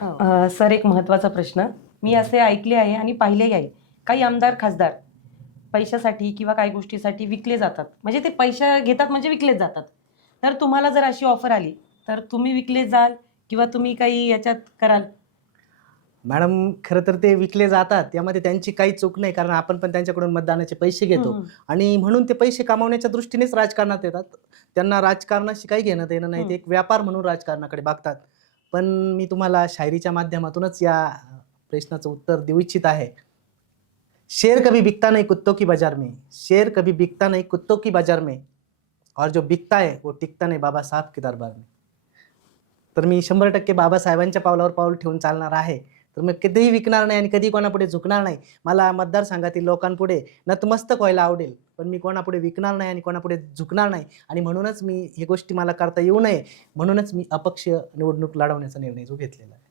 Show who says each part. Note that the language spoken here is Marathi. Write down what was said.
Speaker 1: अ, सर एक महत्त्वाचा प्रश्न. मी असे ऐकले आहे आणि पाहिलेही आहे. काही आमदार खासदार पैशासाठी किंवा काही गोष्टीसाठी विकले जातात. म्हणजे ते पैसा घेतात म्हणजे विकलेच जातात. तर तुम्हाला जर अशी ऑफर आली तर तुम्ही विकले जाल किंवा तुम्ही काही याच्यात कराल?
Speaker 2: मॅडम खरं तर ते विकले जातात. त्यामध्ये त्यांची काही चूक नाही कारण आपण पण त्यांच्याकडून मतदानाचे पैसे घेतो.
Speaker 1: हम्म.
Speaker 2: आणि म्हणून ते पैसे कमावण्याच्या दृष्टीनेच राजकारणात येतात. त्यांना राजकारणाशी काही घेणं देणं नाही. ते एक व्यापार म्हणून राजकारणाकडे बघतात. पण मी तुम्हाला शायरीच्या माध्यमातूनच या प्रश्नाचं उत्तर देऊ इच्छित आहे. शेर कभी बिकता नहीं कुत्तों की बाजार में. शेर कभी बिकता नहीं कुत्तों की बाजार में. और जो बिकता है वो टिकता नाही बाबासाहेब के दरबार में. तर मी शंभर टक्के बाबासाहेबांच्या पावलावर पाऊल ठेवून चालणार आहे. तर मग कधीही विकणार नाही आणि कधी कोणापुढे झुकणार नाही. मला मतदारसंघातील लोकांपुढे नतमस्तक व्हायला आवडेल. पण मी कोणापुढे विकणार नाही आणि कोणापुढे झुकणार नाही. आणि म्हणूनच मी हे गोष्टी मला करता येऊ नये. म्हणूनच मी अपक्ष निवडणूक लढवण्याचा निर्णय जो घेतलेला आहे.